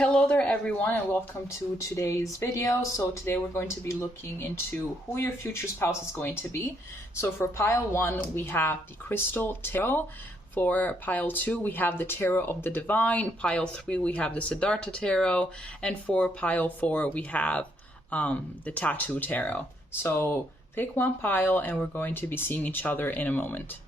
Hello there everyone and welcome to today's video. So today we're going to be looking into who your future spouse is going to be. So for pile 1 we have the Crystal Tarot. For pile 2 we have the Tarot of the Divine. Pile 3 we have the Siddhartha Tarot. And for pile 4 we have the Tattoo Tarot. So pick one pile and we're going to be seeing each other in a moment.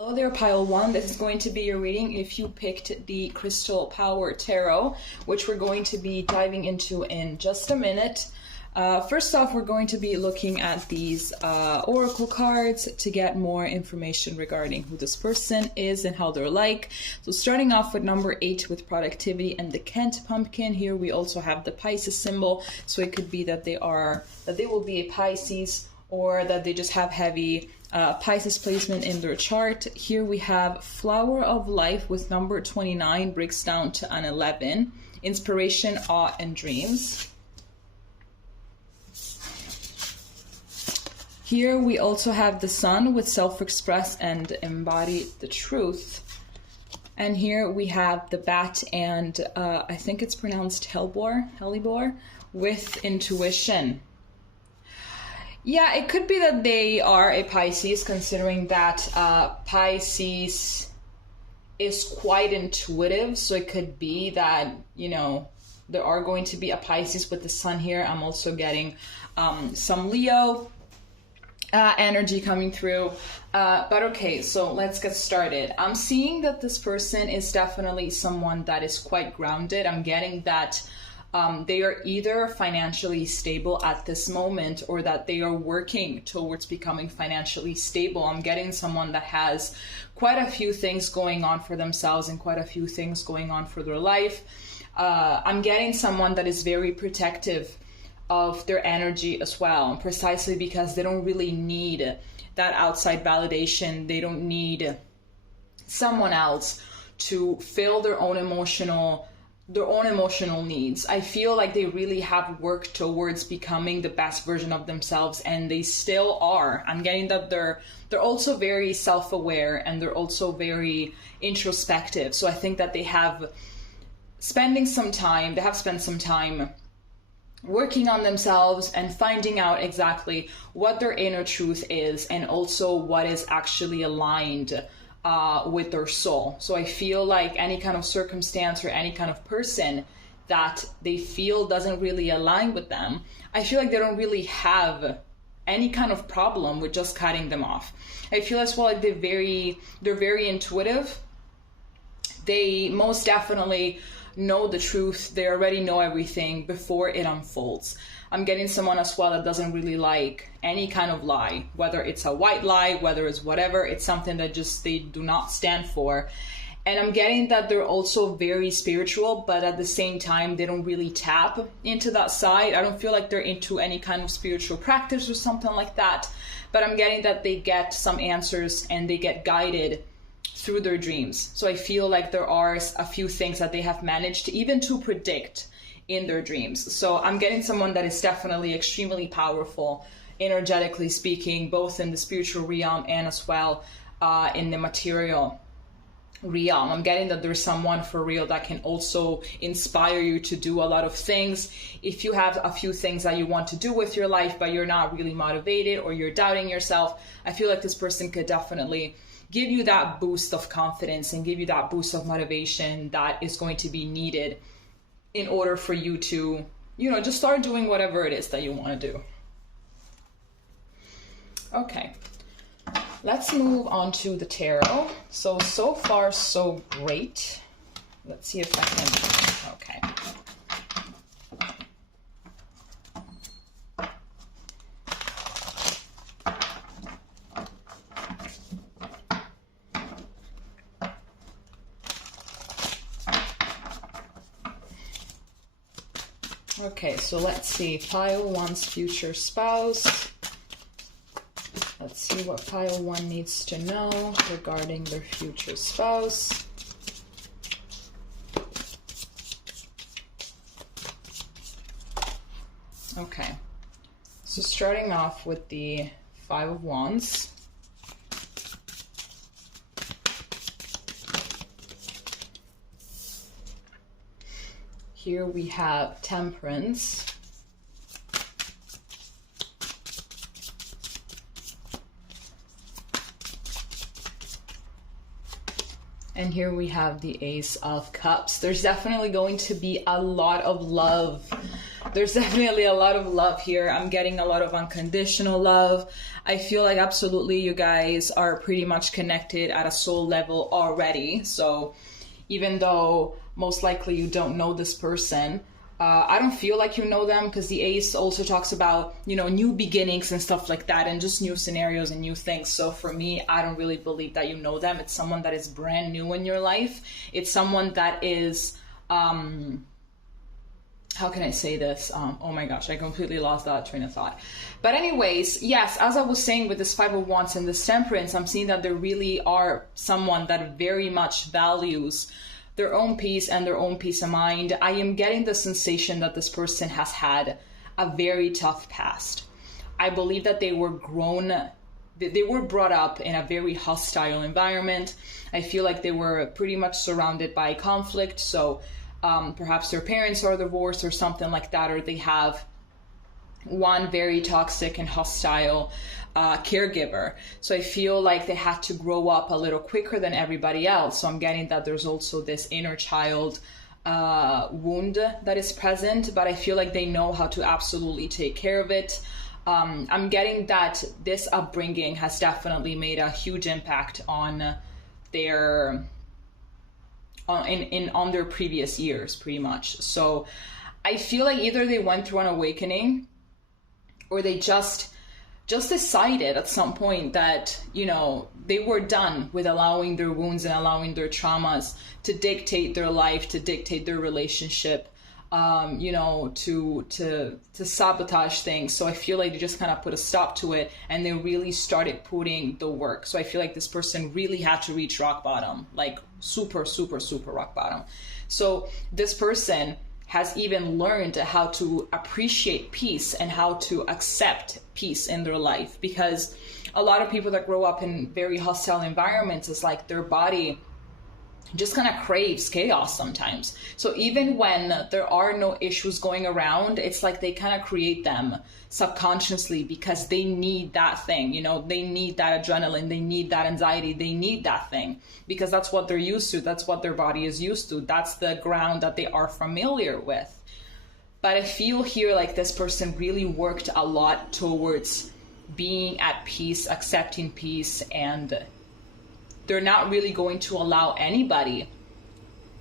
Hello there, pile 1. This is going to be your reading if you picked the Crystal Power Tarot, which we're going to be diving into in just a minute. First off, we're going to be looking at these oracle cards to get more information regarding who this person is and how they're like. So starting off with number 8 with productivity and the Kent pumpkin. Here we also have the Pisces symbol, so it could be that they will be a Pisces, or that they just have heavy Pisces placement in their chart. Here we have Flower of Life with number 29, breaks down to an 11. Inspiration, awe, and dreams. Here we also have the Sun with self-express and embody the truth. And here we have the Bat and I think it's pronounced Hellebore, with intuition. Yeah, it could be that they are a Pisces, considering that Pisces is quite intuitive. So it could be that, you know, there are going to be a Pisces with the Sun here. I'm also getting some Leo energy coming through. But okay, so let's get started. I'm seeing that this person is definitely someone that is quite grounded. I'm getting that they are either financially stable at this moment or that they are working towards becoming financially stable. I'm getting someone that has quite a few things going on for themselves and quite a few things going on for their life. I'm getting someone that is very protective of their energy as well, precisely because they don't really need that outside validation. They don't need someone else to fill their own emotional needs. I feel like they really have worked towards becoming the best version of themselves, and they still are. I'm getting that they're also very self-aware and they're also very introspective. So I think that they have spent some time working on themselves and finding out exactly what their inner truth is, and also what is actually aligned with their soul. So I feel like any kind of circumstance or any kind of person that they feel doesn't really align with them, I feel like they don't really have any kind of problem with just cutting them off. I feel as well like they're very intuitive. They most definitely know the truth. They already know everything before it unfolds. I'm getting someone as well that doesn't really like any kind of lie, whether it's a white lie, whether it's whatever, it's something that just they do not stand for. And I'm getting that they're also very spiritual, but at the same time, they don't really tap into that side. I don't feel like they're into any kind of spiritual practice or something like that, but I'm getting that they get some answers and they get guided through their dreams. So I feel like there are a few things that they have managed to predict in their dreams. So I'm getting someone that is definitely extremely powerful, energetically speaking, both in the spiritual realm and as well in the material realm. I'm getting that there's someone for real that can also inspire you to do a lot of things. If you have a few things that you want to do with your life, but you're not really motivated or you're doubting yourself, I feel like this person could definitely give you that boost of confidence and give you that boost of motivation that is going to be needed in order for you to, you know, just start doing whatever it is that you want to do. Okay, let's move on to the tarot. So far, so great. Let's see if I can, okay. Okay, so let's see, pile 1's future spouse. Let's see what pile 1 needs to know regarding their future spouse. Okay, so starting off with the 5 of Wands. Here we have Temperance. And here we have the Ace of Cups. There's definitely going to be a lot of love. There's definitely a lot of love here. I'm getting a lot of unconditional love. I feel like absolutely you guys are pretty much connected at a soul level already. So even though most likely you don't know this person, I don't feel like you know them, because the Ace also talks about, you know, new beginnings and stuff like that, and just new scenarios and new things. So for me, I don't really believe that you know them. It's someone that is brand new in your life. It's someone that is, how can I say this? Oh my gosh, I completely lost that train of thought. But anyways, yes, as I was saying with this Five of Wands and this Temperance, I'm seeing that there really are someone that very much values their own peace and their own peace of mind. I am getting the sensation that this person has had a very tough past. I believe that they were brought up in a very hostile environment. I feel like they were pretty much surrounded by conflict. So perhaps their parents are divorced or something like that, or they have one very toxic and hostile caregiver. So I feel like they had to grow up a little quicker than everybody else. So I'm getting that there's also this inner child wound that is present, but I feel like they know how to absolutely take care of it. I'm getting that this upbringing has definitely made a huge impact on their on their previous years, pretty much. So I feel like either they went through an awakening, or they just decided at some point that, you know, they were done with allowing their wounds and allowing their traumas to dictate their life, to dictate their relationship, you know, to sabotage things. So I feel like they just kind of put a stop to it, and they really started putting the work. So I feel like this person really had to reach rock bottom, like super, super, super rock bottom. So this person has even learned how to appreciate peace and how to accept peace in their life, because a lot of people that grow up in very hostile environments, is like their body just kind of craves chaos sometimes. So even when there are no issues going around, it's like they kind of create them subconsciously, because they need that thing, you know, they need that adrenaline, they need that anxiety, they need that thing, because that's what they're used to, that's what their body is used to, that's the ground that they are familiar with. But I feel here like this person really worked a lot towards being at peace, accepting peace, and they're not really going to allow anybody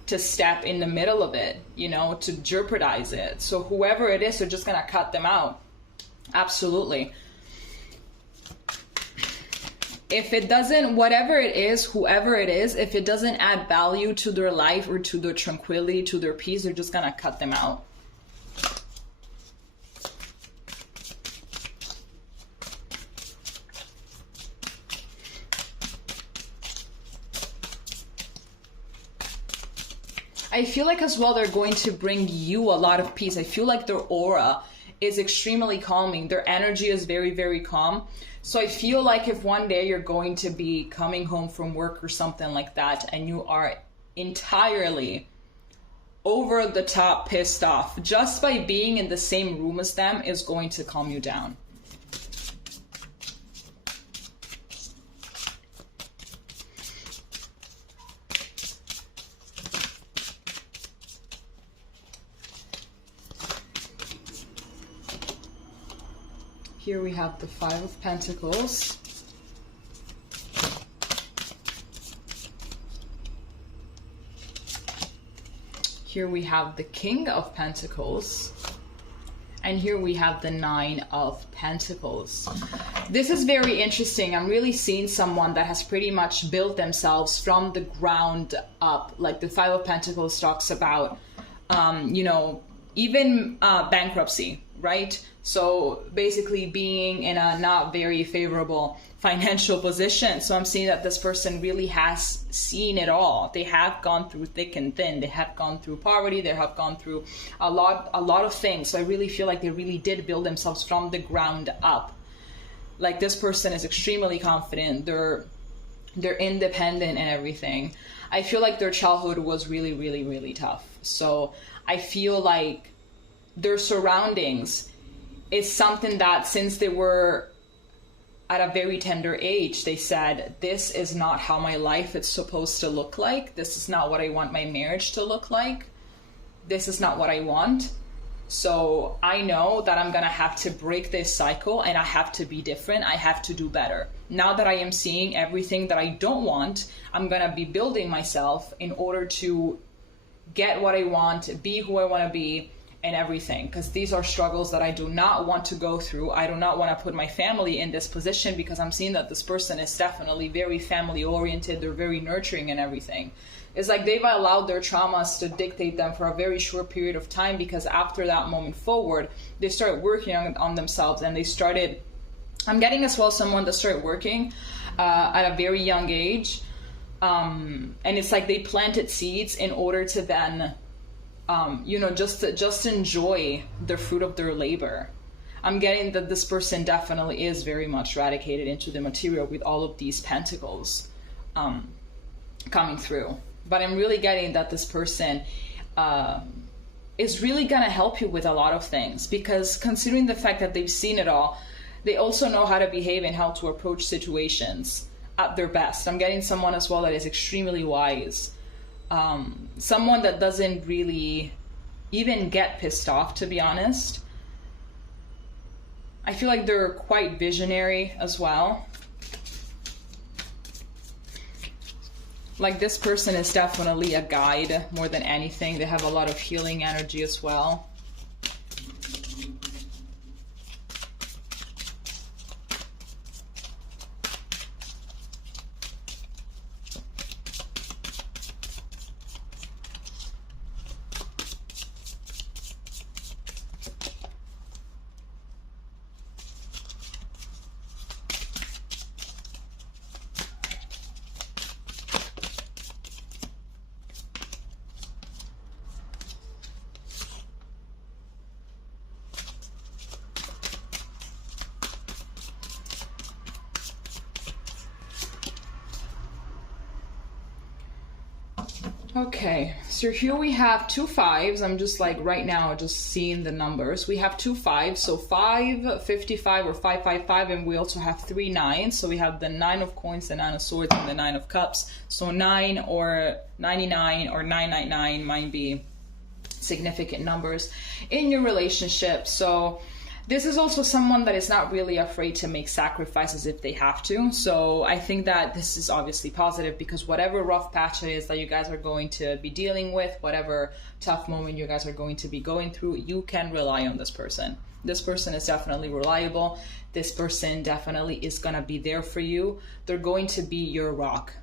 to step in the middle of it, you know, to jeopardize it. So whoever it is, they're just going to cut them out. Absolutely. If it doesn't, whatever it is, whoever it is, if it doesn't add value to their life or to their tranquility, to their peace, they're just going to cut them out. I feel like as well, they're going to bring you a lot of peace. I feel like their aura is extremely calming. Their energy is very, very calm. So I feel like if one day you're going to be coming home from work or something like that, and you are entirely over the top pissed off, just by being in the same room as them is going to calm you down. Here we have the Five of Pentacles. Here we have the King of Pentacles. And here we have the Nine of Pentacles. This is very interesting. I'm really seeing someone that has pretty much built themselves from the ground up. Like the Five of Pentacles talks about, you know, even bankruptcy, right? So basically being in a not very favorable financial position. So I'm seeing that this person really has seen it all. They have gone through thick and thin. They have gone through poverty. They have gone through a lot of things. So I really feel like they really did build themselves from the ground up. Like this person is extremely confident. They're independent and everything. I feel like their childhood was really, really, really tough. So I feel like their surroundings is something that since they were at a very tender age, they said, this is not how my life is supposed to look like. This is not what I want my marriage to look like. This is not what I want. So I know that I'm going to have to break this cycle and I have to be different. I have to do better. Now that I am seeing everything that I don't want, I'm going to be building myself in order to get what I want, be who I want to be, and everything. Because these are struggles that I do not want to go through. I do not want to put my family in this position, because I'm seeing that this person is definitely very family oriented. They're very nurturing and everything. It's like they've allowed their traumas to dictate them for a very short period of time, because after that moment forward, they started working on themselves, and they started, I'm getting as well someone that started working at a very young age. And it's like they planted seeds in order to then, just enjoy the fruit of their labor. I'm getting that this person definitely is very much radicated into the material with all of these pentacles coming through. But I'm really getting that this person is really going to help you with a lot of things, because considering the fact that they've seen it all, they also know how to behave and how to approach situations at their best. I'm getting someone as well that is extremely wise. Someone that doesn't really even get pissed off, to be honest. I feel like they're quite visionary as well. Like this person is definitely a guide more than anything. They have a lot of healing energy as well. Okay, so here we have 2 5s. I'm just like right now just seeing the numbers. We have 2 5s, so 555 or 555, and we also have 3 9s. So we have the 9 of coins, the 9 of swords, and the 9 of cups. So 9 or 99 or 999 might be significant numbers in your relationship. So this is also someone that is not really afraid to make sacrifices if they have to. So I think that this is obviously positive, because whatever rough patch it is that you guys are going to be dealing with, whatever tough moment you guys are going to be going through, you can rely on this person. This person is definitely reliable. This person definitely is going to be there for you. They're going to be your rock.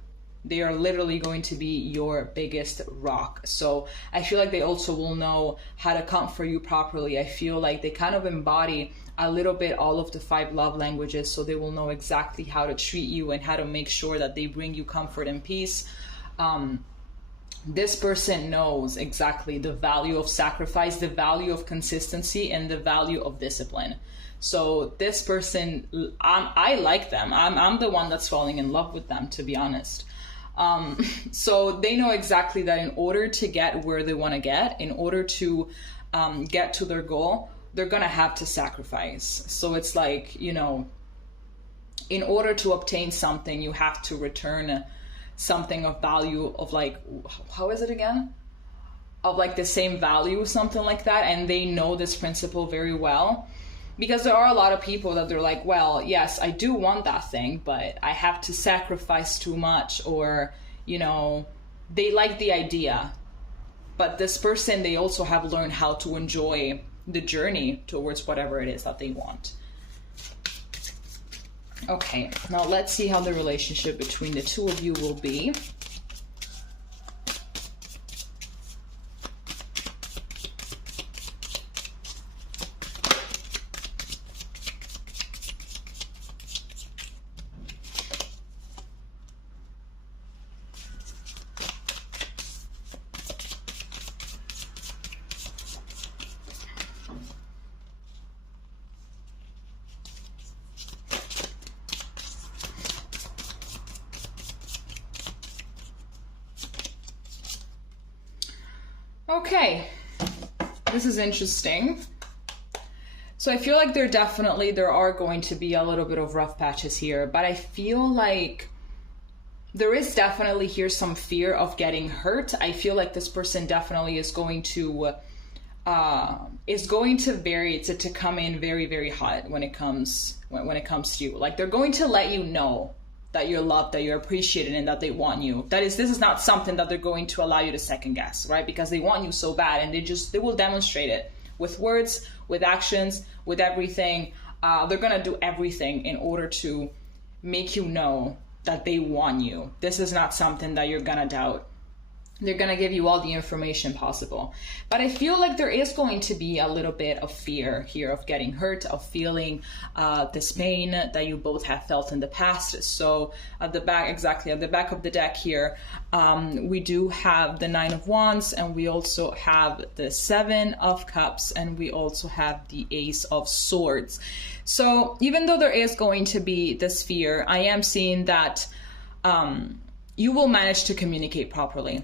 They are literally going to be your biggest rock. So I feel like they also will know how to comfort you properly. I feel like they kind of embody a little bit all of the 5 love languages, so they will know exactly how to treat you and how to make sure that they bring you comfort and peace. This person knows exactly the value of sacrifice, the value of consistency, and the value of discipline. So this person, I like them. I'm the one that's falling in love with them, to be honest. So they know exactly that in order to get where they want to get, in order to get to their goal, they're going to have to sacrifice. So it's like, in order to obtain something, you have to return something of value of like, how is it again? Of like the same value, something like that. And they know this principle very well. Because there are a lot of people that they're like, well, yes, I do want that thing, but I have to sacrifice too much, or, they like the idea. But this person, they also have learned how to enjoy the journey towards whatever it is that they want. Okay, now let's see how the relationship between the two of you will be. Okay, this is interesting. So I feel like there are going to be a little bit of rough patches here, but I feel like there is definitely here some fear of getting hurt. I feel like this person definitely is going to come in very, very hot when it comes to you. Like, they're going to let you know that you're loved, that you're appreciated, and that they want you. This is not something that they're going to allow you to second guess, right? Because they want you so bad, and they will demonstrate it with words, with actions, with everything. They're gonna do everything in order to make you know that they want you. This is not something that you're gonna doubt. They're gonna give you all the information possible. But I feel like there is going to be a little bit of fear here of getting hurt, of feeling this pain that you both have felt in the past. So at the back of the deck here, we do have the Nine of Wands, and we also have the Seven of Cups, and we also have the Ace of Swords. So even though there is going to be this fear, I am seeing that you will manage to communicate properly.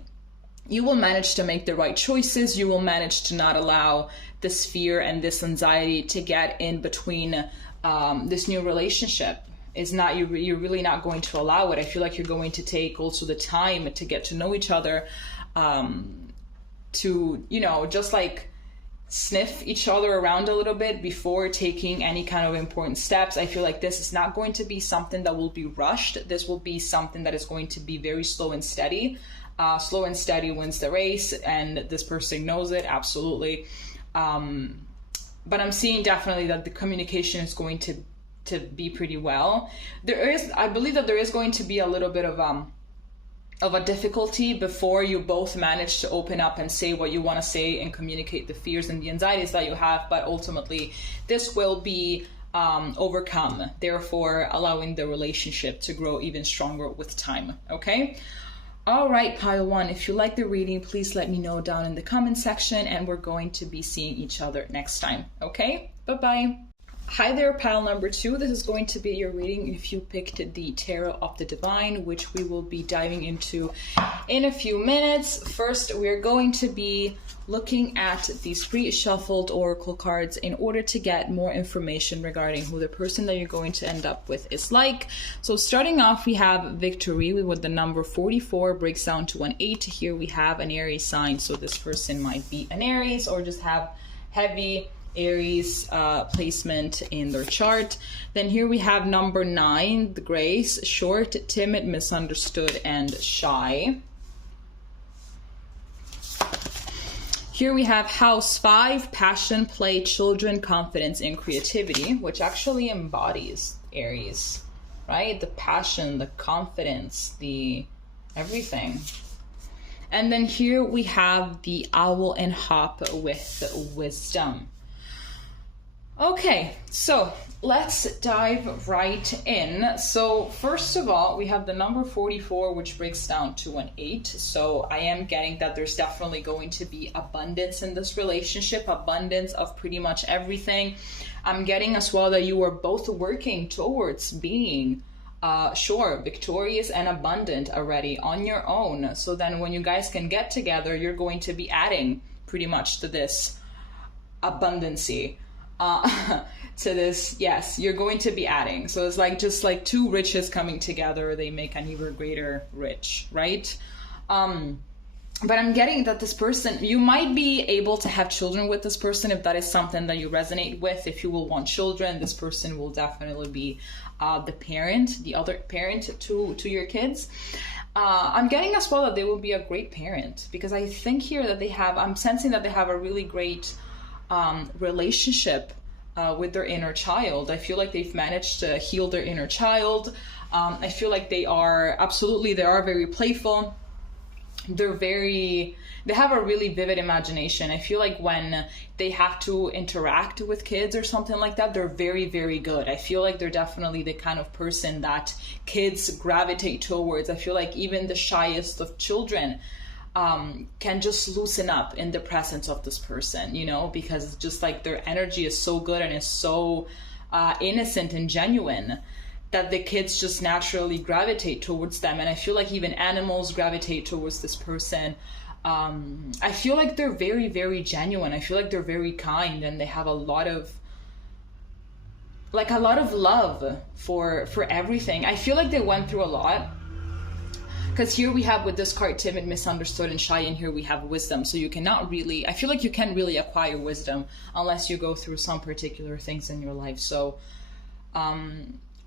You will manage to make the right choices. You will manage to not allow this fear and this anxiety to get in between this new relationship. You're really not going to allow it. I feel like you're going to take also the time to get to know each other, to, just like sniff each other around a little bit before taking any kind of important steps. I feel like this is not going to be something that will be rushed. This will be something that is going to be very slow and steady. Slow and steady wins the race, and this person knows it, absolutely. But I'm seeing definitely that the communication is going to be pretty well. I believe that there is going to be a little bit of a difficulty before you both manage to open up and say what you want to say and communicate the fears and the anxieties that you have. But ultimately, this will be overcome, therefore allowing the relationship to grow even stronger with time. Okay? All right, pile one, if you like the reading, please let me know down in the comment section, and we're going to be seeing each other next time. Okay? Bye-bye. Hi there, pile number two. This is going to be your reading if you picked the Tarot of the Divine, which we will be diving into in a few minutes. First, we're going to be looking at these pre-shuffled oracle cards in order to get more information regarding who the person that you're going to end up with is like. So starting off, we have Victory with the number 44, breaks down to an 8. Here we have an Aries sign, so this person might be an Aries or just have heavy Aries placement in their chart. Then here we have number 9, the Grace, short, timid, misunderstood, and shy. Here we have House 5, passion, play, children, confidence, and creativity, which actually embodies Aries, right? The passion, the confidence, the everything. And then here we have the Owl and Hop with wisdom. Okay, so let's dive right in. So first of all, we have the number 44, which breaks down to an 8. So I am getting that there's definitely going to be abundance in this relationship, abundance of pretty much everything. I'm getting as well that you are both working towards being victorious and abundant already on your own. So then when you guys can get together, you're going to be adding pretty much to this abundancy. To this, yes, you're going to be adding. So it's like just like two riches coming together, they make an even greater rich, right? But I'm getting that this person, you might be able to have children with this person if that is something that you resonate with. If you will want children, this person will definitely be the parent, the other parent to your kids. I'm getting as well that they will be a great parent, because I think here that I'm sensing that they have a really great relationship with their inner child. I feel like they've managed to heal their inner child. I feel like they are very playful. They have a really vivid imagination. I feel like when they have to interact with kids or something like that, they're very, very good. I feel like they're definitely the kind of person that kids gravitate towards. I feel like even the shyest of children can just loosen up in the presence of this person, because it's just like their energy is so good and is so innocent and genuine that the kids just naturally gravitate towards them. And I feel like even animals gravitate towards this person. I feel like they're very, very genuine. I feel like they're very kind, and they have a lot of love for everything. I feel like they went through a lot, because here we have with this card timid, misunderstood, and shy, and here we have wisdom. So you cannot really, I feel like you can't really acquire wisdom unless you go through some particular things in your life. So I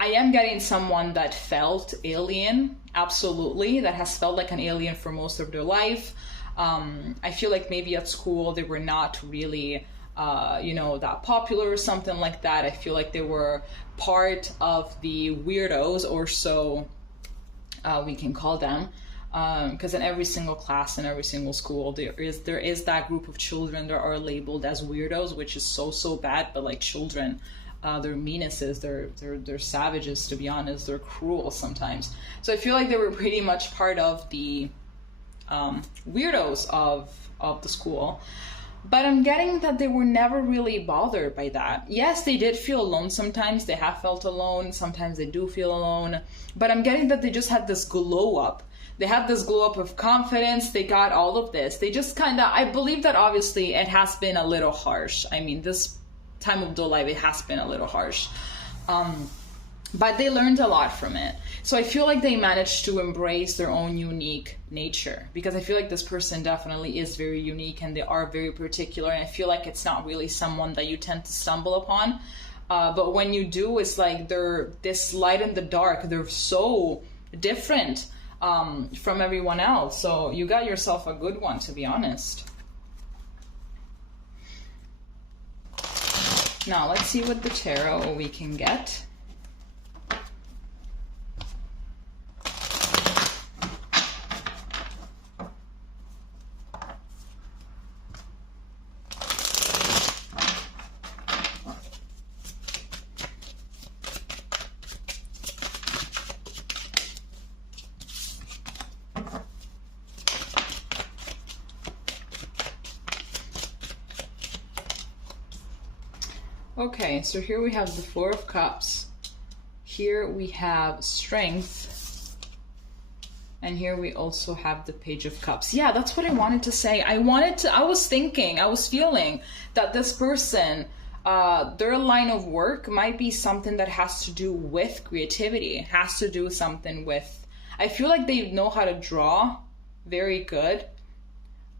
am getting someone that felt alien, absolutely, that has felt like an alien for most of their life. I feel like maybe at school they were not really that popular or something like that. I feel like they were part of the weirdos, or so we can call them, because in every single class, in every single school, there is that group of children that are labeled as weirdos, which is so bad. But like children, they're meanesses, they're savages, to be honest. They're cruel sometimes. So I feel like they were pretty much part of the weirdos of the school. But I'm getting that they were never really bothered by that. Yes, they did feel alone sometimes. They have felt alone. Sometimes they do feel alone. But I'm getting that they just had this glow up. They had this glow up of confidence. They got all of this. They just kind of, I believe that obviously it has been a little harsh. I mean, this time of their life, it has been a little harsh. But they learned a lot from it. So I feel like they managed to embrace their own unique nature, because I feel like this person definitely is very unique, and they are very particular. And I feel like it's not really someone that you tend to stumble upon. But when you do, it's like they're this light in the dark. They're so different from everyone else. So you got yourself a good one, to be honest. Now let's see what the tarot we can get. Okay, so here we have the Four of Cups. Here we have Strength. And here we also have the Page of Cups. Yeah, that's what I wanted to say. I was feeling that this person, their line of work might be something that has to do with creativity. It has to do something with, I feel like they know how to draw very good.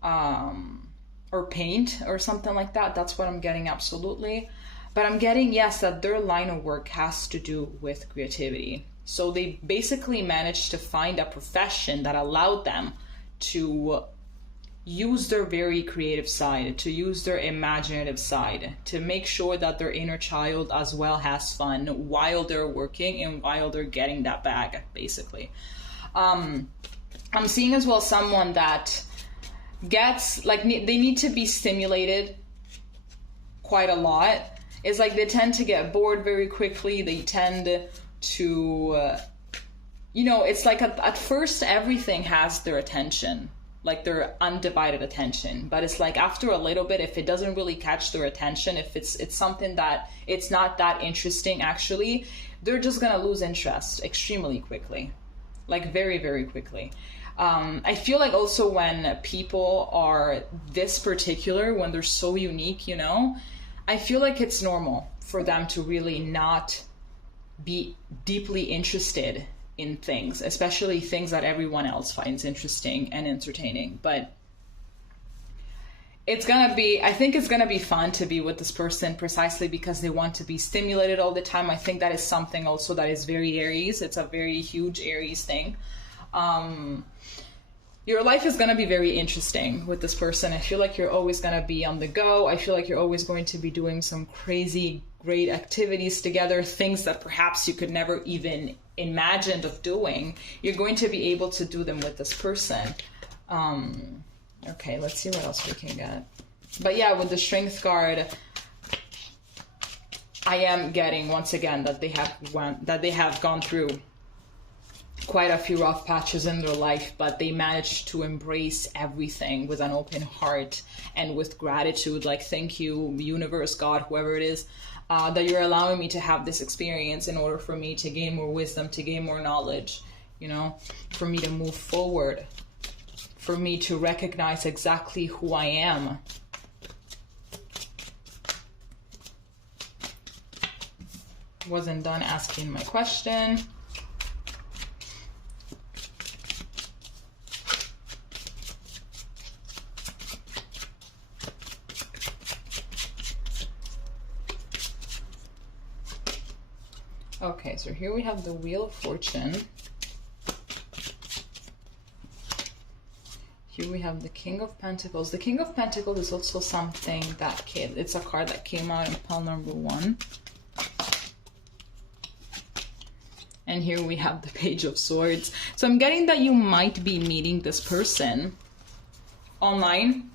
Or paint or something like that. That's what I'm getting, absolutely. But I'm getting, yes, that their line of work has to do with creativity. So they basically managed to find a profession that allowed them to use their very creative side, to use their imaginative side, to make sure that their inner child as well has fun while they're working and while they're getting that bag, basically. I'm seeing as well someone that gets, like, they need to be stimulated quite a lot. It's like they tend to get bored very quickly. They tend to, it's like at first everything has their attention, like their undivided attention. But it's like after a little bit, if it doesn't really catch their attention, if it's something that it's not that interesting, actually, they're just going to lose interest extremely quickly, like very, very quickly. I feel like also when people are this particular, when they're so unique, I feel like it's normal for them to really not be deeply interested in things, especially things that everyone else finds interesting and entertaining. But I think it's gonna be fun to be with this person precisely because they want to be stimulated all the time. I think that is something also that is very Aries. It's a very huge Aries thing. Your life is going to be very interesting with this person. I feel like you're always going to be on the go. I feel like you're always going to be doing some crazy, great activities together, things that perhaps you could never even imagine of doing. You're going to be able to do them with this person. Okay, let's see what else we can get. But yeah, with the Strength card, I am getting, once again, that they have gone through quite a few rough patches in their life, but they managed to embrace everything with an open heart and with gratitude, like, thank you, universe, God, whoever it is, that you're allowing me to have this experience in order for me to gain more wisdom, to gain more knowledge, for me to move forward for me to recognize exactly who I am. Wasn't done asking my question. Okay, so here we have the Wheel of Fortune. Here we have the King of Pentacles. The King of Pentacles is also something that it's a card that came out in pile number 1. And here we have the Page of Swords. So I'm getting that you might be meeting this person online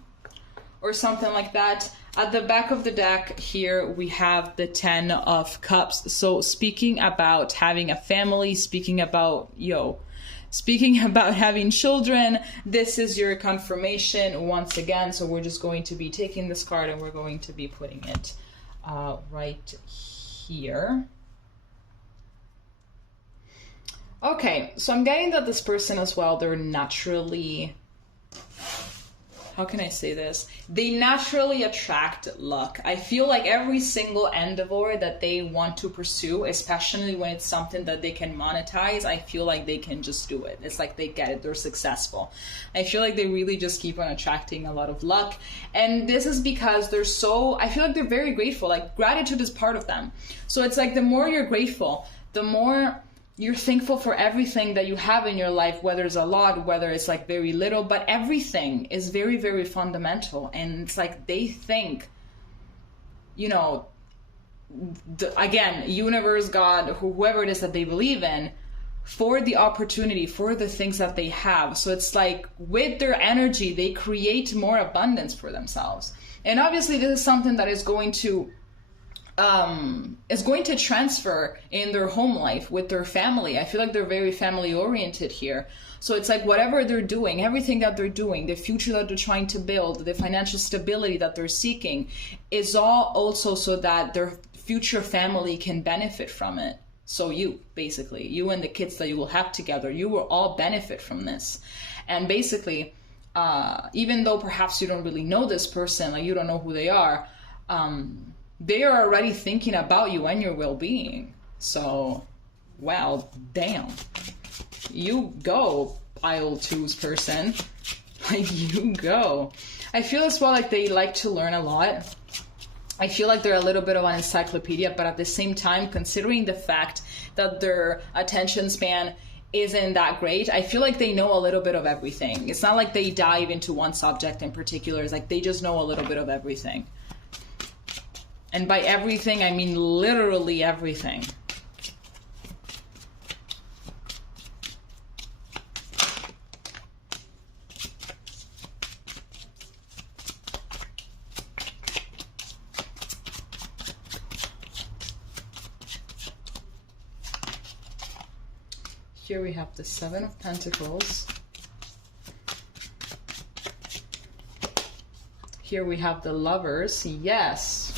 or something like that. At the back of the deck here, we have the 10 of Cups. So speaking about having a family, speaking about having children, this is your confirmation once again. So we're just going to be taking this card and we're going to be putting it right here. Okay, so I'm getting that this person as well, they're naturally, how can I say this? They naturally attract luck. I feel like every single endeavor that they want to pursue, especially when it's something that they can monetize, I feel like they can just do it. It's like they get it, they're successful. I feel like they really just keep on attracting a lot of luck. And this is because I feel like they're very grateful. Like gratitude is part of them. So it's like the more you're grateful, the more you're thankful for everything that you have in your life, whether it's a lot, whether it's like very little, but everything is very, very fundamental. And it's like they think, again, universe, God, whoever it is that they believe in, for the opportunity, for the things that they have. So it's like with their energy, they create more abundance for themselves. And obviously this is something that is going to transfer in their home life with their family. I feel like they're very family oriented here. So it's like whatever they're doing, everything that they're doing, the future that they're trying to build, the financial stability that they're seeking is all also so that their future family can benefit from it. So you and the kids that you will have together, you will all benefit from this. And basically, even though perhaps you don't really know this person, like you don't know who they are, they are already thinking about you and your well-being. So, well, damn. You go, pile 2's person. Like, you go. I feel as well like they like to learn a lot. I feel like they're a little bit of an encyclopedia, but at the same time, considering the fact that their attention span isn't that great, I feel like they know a little bit of everything. It's not like they dive into one subject in particular. It's like they just know a little bit of everything. And by everything, I mean literally everything. Here we have the 7 of Pentacles. Here we have the Lovers. Yes.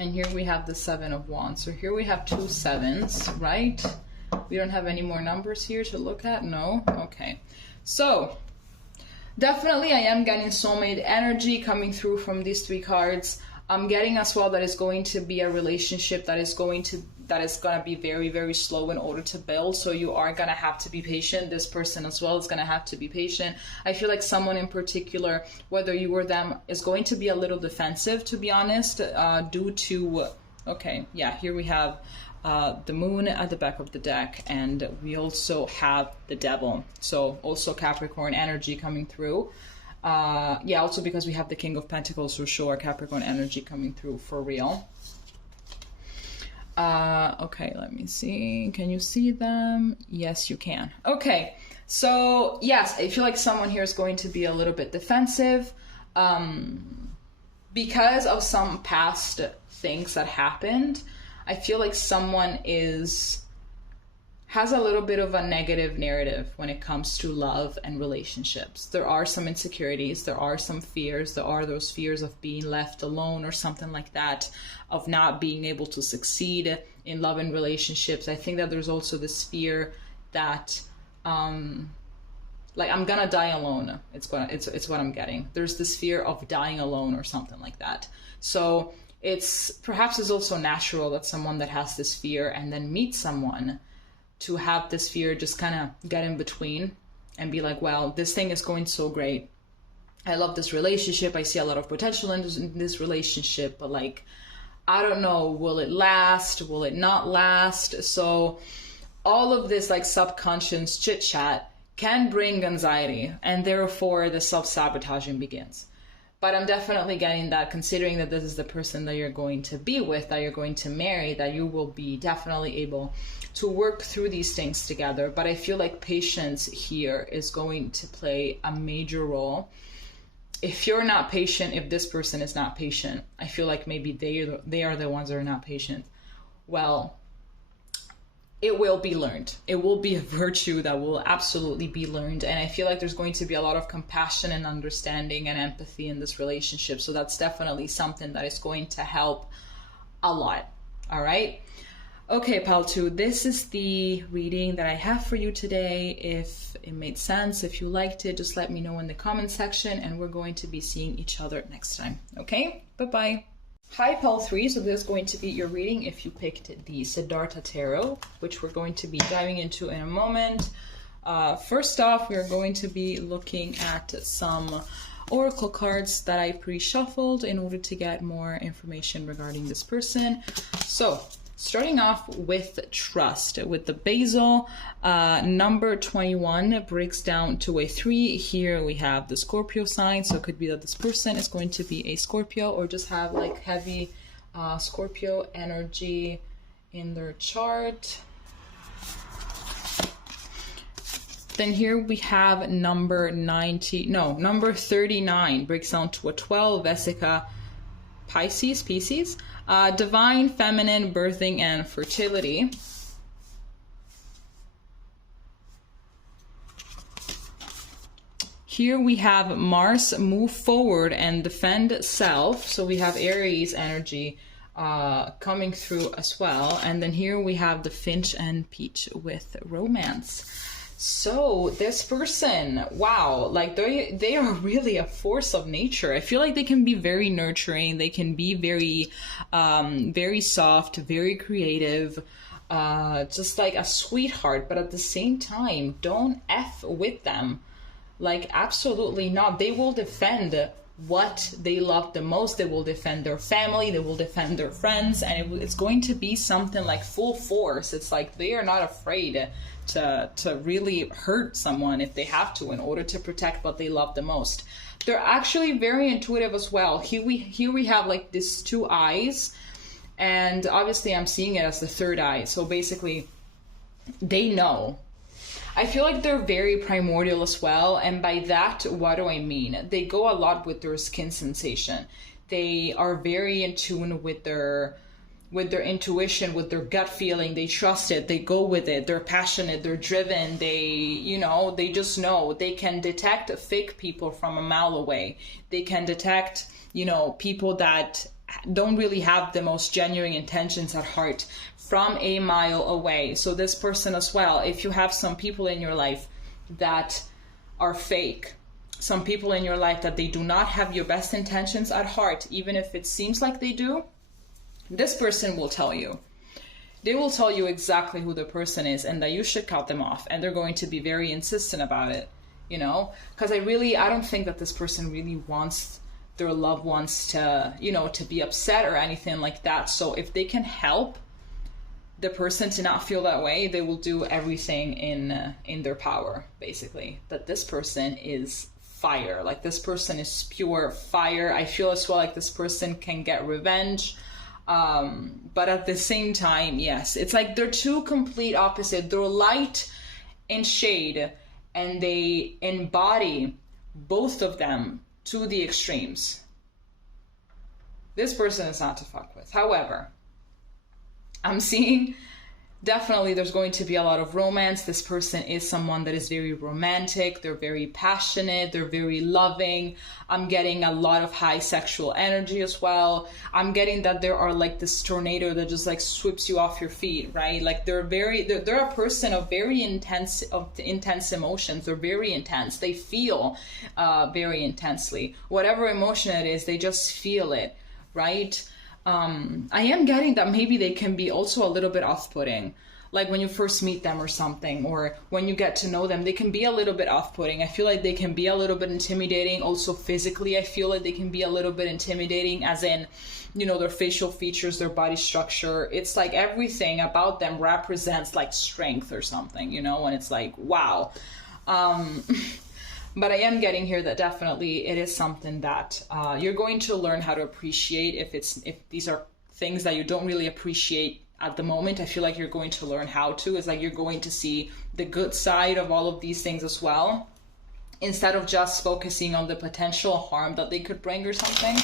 And here we have the 7 of Wands. So here we have 2 7s, right? We don't have any more numbers here to look at? No? Okay. So, definitely I am getting soulmate energy coming through from these 3 cards. I'm getting as well that it's going to be a relationship that is going to be very, very slow in order to build. So you are going to have to be patient. This person as well is going to have to be patient. I feel like someone in particular, whether you or them, is going to be a little defensive, to be honest, due to, okay, yeah, here we have the Moon at the back of the deck, and we also have the Devil. So also Capricorn energy coming through. Yeah, also because we have the King of Pentacles, for sure, Capricorn energy coming through for real. Okay, let me see. Can you see them? Yes, you can. Okay, so yes, I feel like someone here is going to be a little bit defensive because of some past things that happened. I feel like someone is has a little bit of a negative narrative when it comes to love and relationships. There are some insecurities, there are some fears, there are those fears of being left alone or something like that, of not being able to succeed in love and relationships. I think that there's also this fear that like I'm gonna die alone. It's what I'm getting. There's this fear of dying alone or something like that. So it's also natural that someone that has this fear and then meets someone to have this fear just kind of get in between and be like, well, this thing is going so great. I love this relationship. I see a lot of potential in this relationship, but like, I don't know, will it last? Will it not last? So all of this like subconscious chit chat can bring anxiety, and therefore the self-sabotaging begins. But I'm definitely getting that, considering that this is the person that you're going to be with, that you're going to marry, that you will be definitely able to work through these things together. But I feel like patience here is going to play a major role. If you're not patient, if this person is not patient, I feel like maybe they are the ones that are not patient. Well, it will be learned. It will be a virtue that will absolutely be learned. And I feel like there's going to be a lot of compassion and understanding and empathy in this relationship. So that's definitely something that is going to help a lot. All right. Okay, Pal 2, this is the reading that I have for you today. If it made sense, if you liked it, just let me know in the comment section, and we're going to be seeing each other next time. Okay, bye-bye. Hi, Pal 3, so this is going to be your reading if you picked the Siddhartha Tarot, which we're going to be diving into in a moment. First off, we're going to be looking at some oracle cards that I pre-shuffled in order to get more information regarding this person. So, starting off with trust, with the basil, number 21 breaks down to a 3. Here we have the Scorpio sign, so it could be that this person is going to be a Scorpio or just have like heavy Scorpio energy in their chart. Then here we have number 39 breaks down to a 12, Vesica Pisces. Divine, feminine, birthing, and fertility. Here we have Mars, move forward and defend self. So we have Aries energy coming through as well. And then here we have the Finch and Peach with romance. So this person, wow, like they are really a force of nature. I feel like they can be very nurturing. They can be very, very soft, very creative, just like a sweetheart. But at the same time, don't F with them. Like, absolutely not. They will defend what they love the most. They will defend their family. They will defend their friends. And it's going to be something like full force. It's like they are not afraid to really hurt someone if they have to in order to protect what they love the most. They're actually very intuitive as well. Here we have like these two eyes, and obviously I'm seeing it as the third eye. So basically they know. I feel like they're very primordial as well, and by that, what do I mean? They go a lot with their skin sensation. They are very in tune with their intuition, with their gut feeling. They trust it, they go with it, they're passionate, they're driven, they just know. They can detect fake people from a mile away. They can detect, people that don't really have the most genuine intentions at heart from a mile away. So this person as well, if you have some people in your life that are fake, some people in your life that they do not have your best intentions at heart, even if it seems like they do, this person will tell you. They will tell you exactly who the person is and that you should cut them off. And they're going to be very insistent about it, because I don't think that this person really wants their loved ones to, to be upset or anything like that. So if they can help the person to not feel that way, they will do everything in their power, basically. That this person is fire. Like, this person is pure fire. I feel as well like this person can get revenge. But at the same time, yes, it's like they're two complete opposite. They're light and shade, and they embody both of them to the extremes. This person is not to fuck with. However, I'm seeing definitely there's going to be a lot of romance. This person is someone that is very romantic. They're very passionate. They're very loving. I'm getting a lot of high sexual energy as well. I'm getting that there are like this tornado that just like sweeps you off your feet, right? Like they're a person of very intense emotions. They're very intense. They feel very intensely. Whatever emotion it is, they just feel it, right? I am getting that maybe they can be also a little bit off-putting. Like when you first meet them or something, or when you get to know them, they can be a little bit off-putting. I feel like they can be a little bit intimidating. Also physically, I feel like they can be a little bit intimidating, as in, you know, their facial features, their body structure. It's like everything about them represents like strength or something, you know, and it's like, wow. But I am getting here that definitely it is something that you're going to learn how to appreciate. If these are things that you don't really appreciate at the moment, I feel like you're going to learn how to. It's like you're going to see the good side of all of these things as well, instead of just focusing on the potential harm that they could bring or something.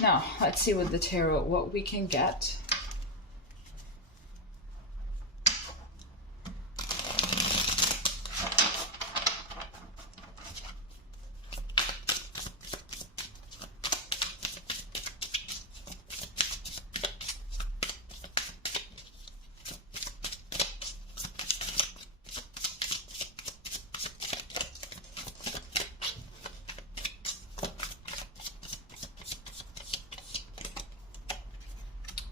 Now, let's see with the tarot what we can get.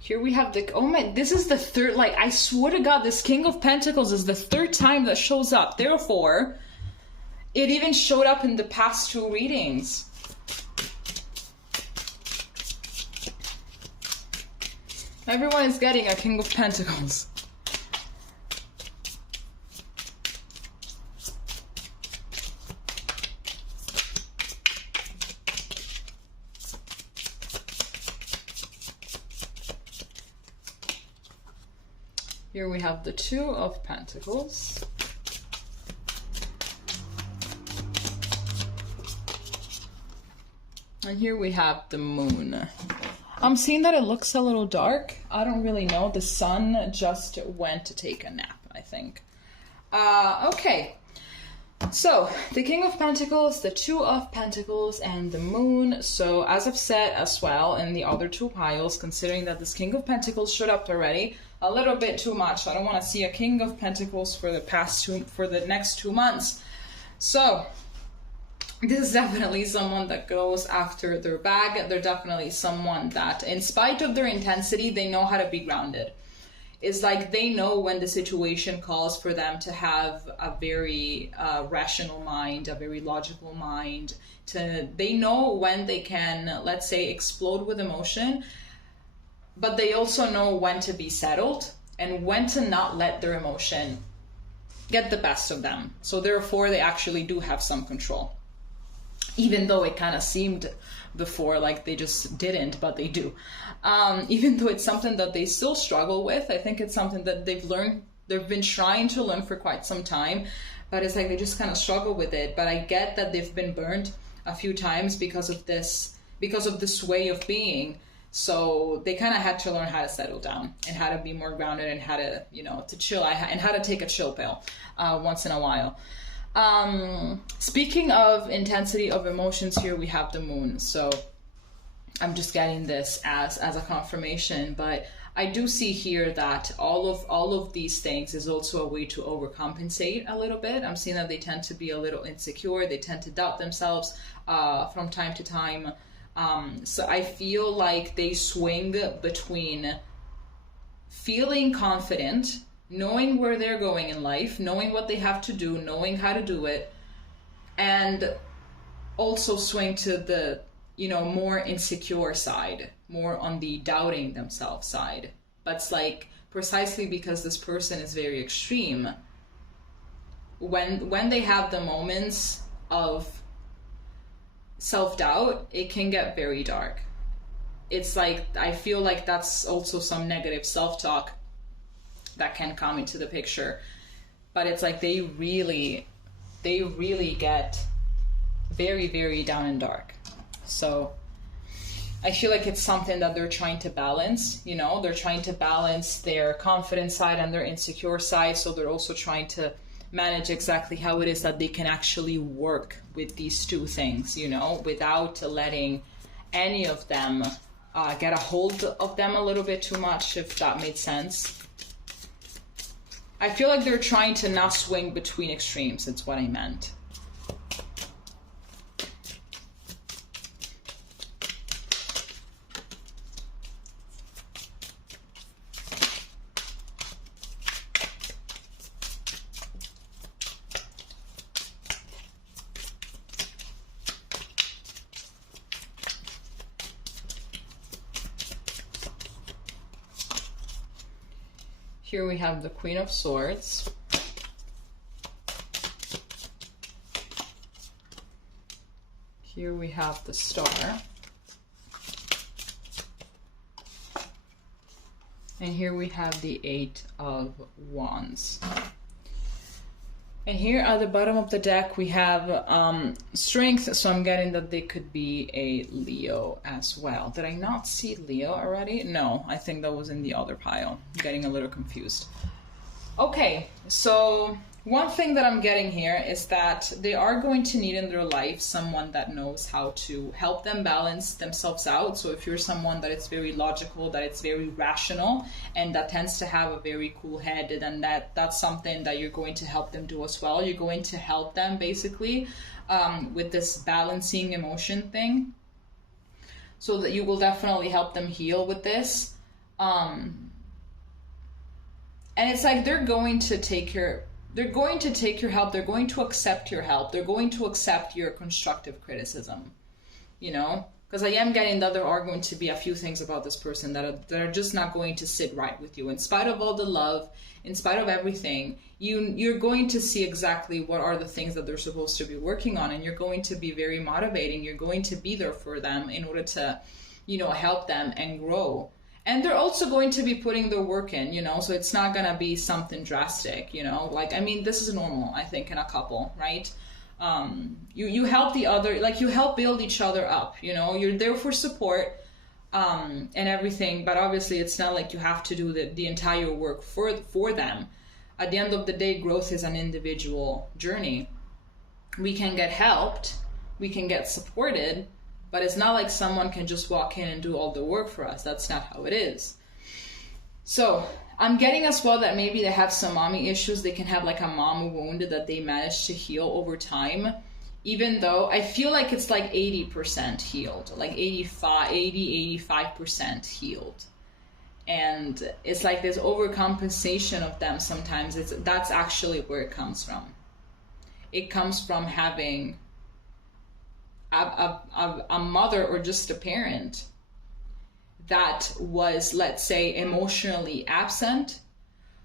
Here we have the, oh my, this is the third, like, I swear to God, this King of Pentacles is the third time that shows up. Therefore, it even showed up in the past two readings. Everyone is getting a King of Pentacles. Here we have the Two of Pentacles. And here we have the Moon. I'm seeing that it looks a little dark. I don't really know. The sun just went to take a nap, I think. Okay. So, the King of Pentacles, the Two of Pentacles, and the Moon. So, as I've said as well in the other two piles, considering that this King of Pentacles showed up already, a little bit too much. I don't want to see a King of Pentacles for the next 2 months. So, this is definitely someone that goes after their bag. They're definitely someone that, in spite of their intensity, they know how to be grounded. It's like they know when the situation calls for them to have a very rational mind, a very logical mind. They know when they can, let's say, explode with emotion, but they also know when to be settled and when to not let their emotion get the best of them. So therefore, they actually do have some control. Even though it kind of seemed before like they just didn't, but they do. Even though it's something that they still struggle with, I think it's something that they've been trying to learn for quite some time, but it's like they just kind of struggle with it. But I get that they've been burned a few times because of this way of being. So they kind of had to learn how to settle down and how to be more grounded and how to, to chill and how to take a chill pill once in a while. Speaking of intensity of emotions, here we have the Moon. So I'm just getting this as a confirmation, but I do see here that all of these things is also a way to overcompensate a little bit. I'm seeing that they tend to be a little insecure. They tend to doubt themselves from time to time. So I feel like they swing between feeling confident, knowing where they're going in life, knowing what they have to do, knowing how to do it, and also swing to the, more insecure side, more on the doubting themselves side. But it's like precisely because this person is very extreme, when they have the moments of self-doubt, it can get very dark. It's like, I feel like that's also some negative self-talk that can come into the picture. But it's like they really get very, very down and dark. So I feel like it's something that they're trying to balance, you know, they're trying to balance their confident side and their insecure side. So they're also trying to manage exactly how it is that they can actually work with these two things, you know, without letting any of them get a hold of them a little bit too much, if that made sense. I feel like they're trying to not swing between extremes. It's what I meant. Here we have the Queen of Swords. Here we have the Star. And here we have the Eight of Wands. And here at the bottom of the deck we have Strength, so I'm getting that they could be a Leo as well. Did I not see Leo already? No, I think that was in the other pile. I'm getting a little confused. Okay, so one thing that I'm getting here is that they are going to need in their life someone that knows how to help them balance themselves out. So if you're someone that is very logical, that it's very rational, and that tends to have a very cool head, then that's something that you're going to help them do as well. You're going to help them basically with this balancing emotion thing. So that you will definitely help them heal with this. And it's like they're going to take your help, they're going to accept your help, they're going to accept your constructive criticism, you know? Because I am getting that there are going to be a few things about this person that are just not going to sit right with you. In spite of all the love, in spite of everything, you're going to see exactly what are the things that they're supposed to be working on, and you're going to be very motivating. You're going to be there for them in order to, you know, help them and grow. And they're also going to be putting their work in, you know, so it's not going to be something drastic, you know, like, I mean, this is normal, I think, in a couple, right? You help the other, like, you help build each other up, you know, you're there for support and everything, but obviously it's not like you have to do the entire work for them. At the end of the day, growth is an individual journey. We can get helped, we can get supported, but it's not like someone can just walk in and do all the work for us. That's not how it is. So I'm getting as well that maybe they have some mommy issues. They can have like a mom wound that they managed to heal over time, even though I feel like it's like 80% healed, like 85% healed. And it's like this overcompensation of them sometimes. That's actually where it comes from. It comes from having a mother or just a parent that was, let's say, emotionally absent.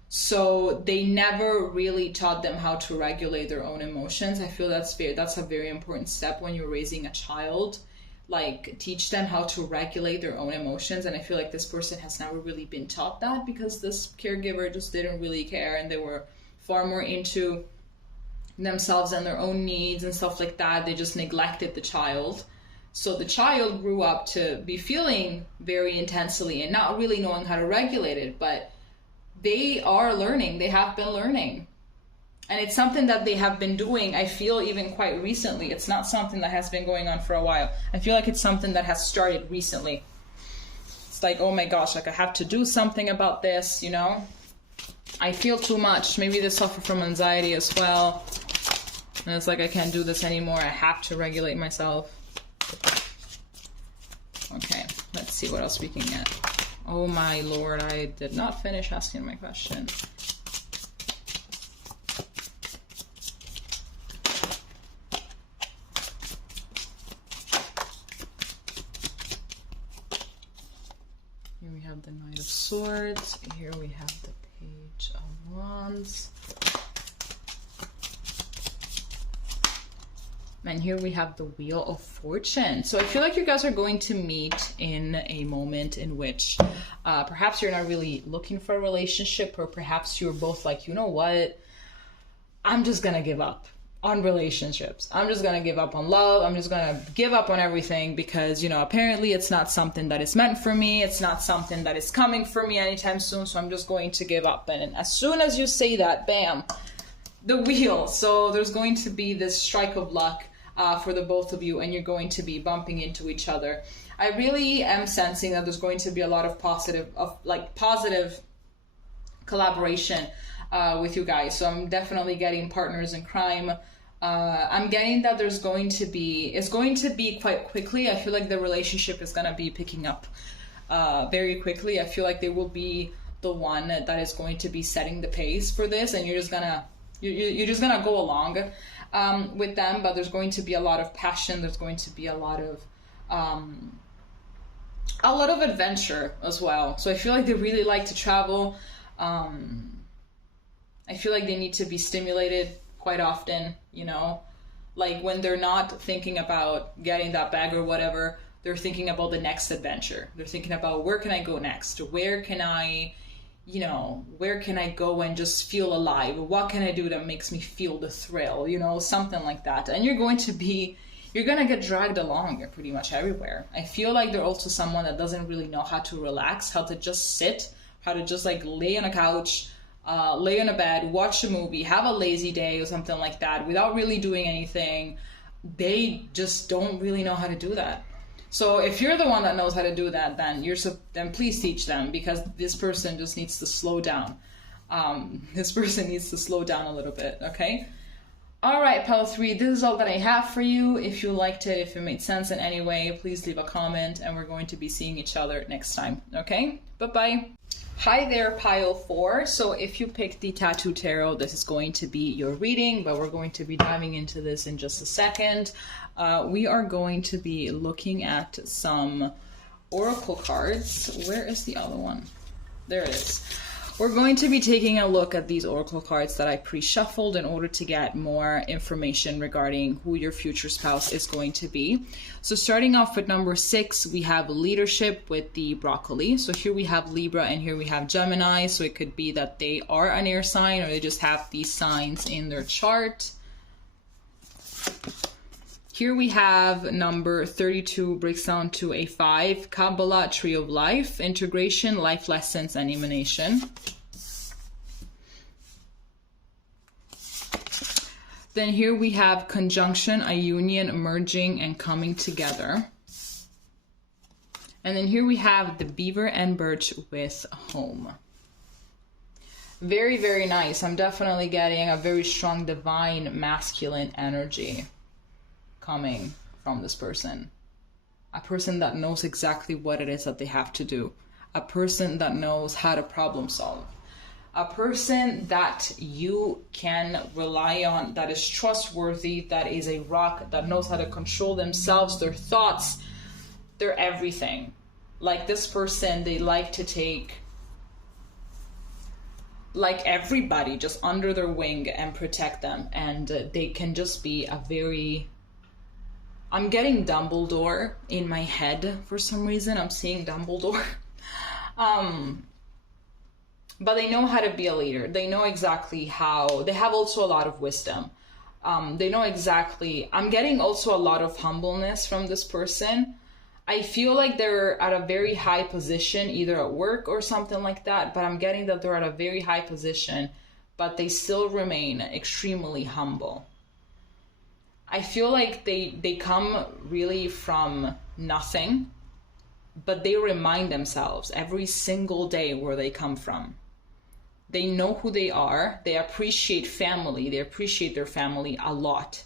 So they never really taught them how to regulate their own emotions. I feel that's a very important step when you're raising a child. Like, teach them how to regulate their own emotions. And I feel like this person has never really been taught that, because this caregiver just didn't really care, and they were far more into themselves and their own needs and stuff like that. They just neglected the child. So the child grew up to be feeling very intensely and not really knowing how to regulate it, but they are learning. They have been learning. And it's something that they have been doing, I feel, even quite recently. It's not something that has been going on for a while. I feel like it's something that has started recently. It's like, oh my gosh, like I have to do something about this, you know? I feel too much. Maybe they suffer from anxiety as well. And it's like, I can't do this anymore. I have to regulate myself. Okay, let's see what else we can get. Oh my lord, I did not finish asking my question. Here we have the Knight of Swords. Here we have the Page of Wands. And here we have the Wheel of Fortune. So I feel like you guys are going to meet in a moment in which perhaps you're not really looking for a relationship, or perhaps you're both like, you know what, I'm just gonna give up on relationships. I'm just gonna give up on love. I'm just gonna give up on everything because, you know, apparently it's not something that is meant for me. It's not something that is coming for me anytime soon. So I'm just going to give up. And as soon as you say that, bam, the wheel. So there's going to be this strike of luck for the both of you, and you're going to be bumping into each other. I really am sensing that there's going to be a lot of positive collaboration with you guys. So I'm definitely getting partners in crime. I'm getting that it's going to be quite quickly. I feel like the relationship is going to be picking up very quickly. I feel like they will be the one that is going to be setting the pace for this, and you're just gonna go along with them. But there's going to be a lot of passion. There's going to be a lot of adventure as well. So I feel like they really like to travel. I feel like they need to be stimulated quite often, you know, like when they're not thinking about getting that bag or whatever, they're thinking about the next adventure. They're thinking about, where can I go next? Where can I go and just feel alive? What can I do that makes me feel the thrill, you know, something like that. And you're going to get dragged along pretty much everywhere. I feel like they're also someone that doesn't really know how to relax, how to just sit, how to just like lay on a couch, lay on a bed, watch a movie, have a lazy day or something like that without really doing anything. They just don't really know how to do that. So if you're the one that knows how to do that, then please teach them, because this person just needs to slow down. This person needs to slow down a little bit, okay? All right, Pile 3, this is all that I have for you. If you liked it, if it made sense in any way, please leave a comment, and we're going to be seeing each other next time, okay? Bye-bye. Hi there, Pile 4. So if you picked the Tattoo Tarot, this is going to be your reading, but we're going to be diving into this in just a second. We are going to be looking at some oracle cards. Where is the other one? There it is. We're going to be taking a look at these oracle cards that I pre-shuffled in order to get more information regarding who your future spouse is going to be. So starting off with number 6, we have leadership with the broccoli. So here we have Libra and here we have Gemini. So it could be that they are an air sign, or they just have these signs in their chart. Here we have number 32, breaks down to a 5, Kabbalah, Tree of Life, integration, life lessons, and emanation. Then here we have conjunction, a union, merging, and coming together. And then here we have the beaver and birch with home. Very, very nice. I'm definitely getting a very strong divine masculine energy coming from this person. A person that knows exactly what it is that they have to do. A person that knows how to problem solve. A person that you can rely on, that is trustworthy, that is a rock, that knows how to control themselves, their thoughts, their everything. Like this person, they like to take, like everybody, just under their wing and protect them. And they can just be a very... I'm getting Dumbledore in my head for some reason. I'm seeing Dumbledore. But they know how to be a leader. They know exactly how. They have also a lot of wisdom. They know exactly. I'm getting also a lot of humbleness from this person. I feel like they're at a very high position, either at work or something like that. But I'm getting that they're at a very high position, but they still remain extremely humble. I feel like they come really from nothing, but they remind themselves every single day where they come from. They know who they are. They appreciate family. They appreciate their family a lot.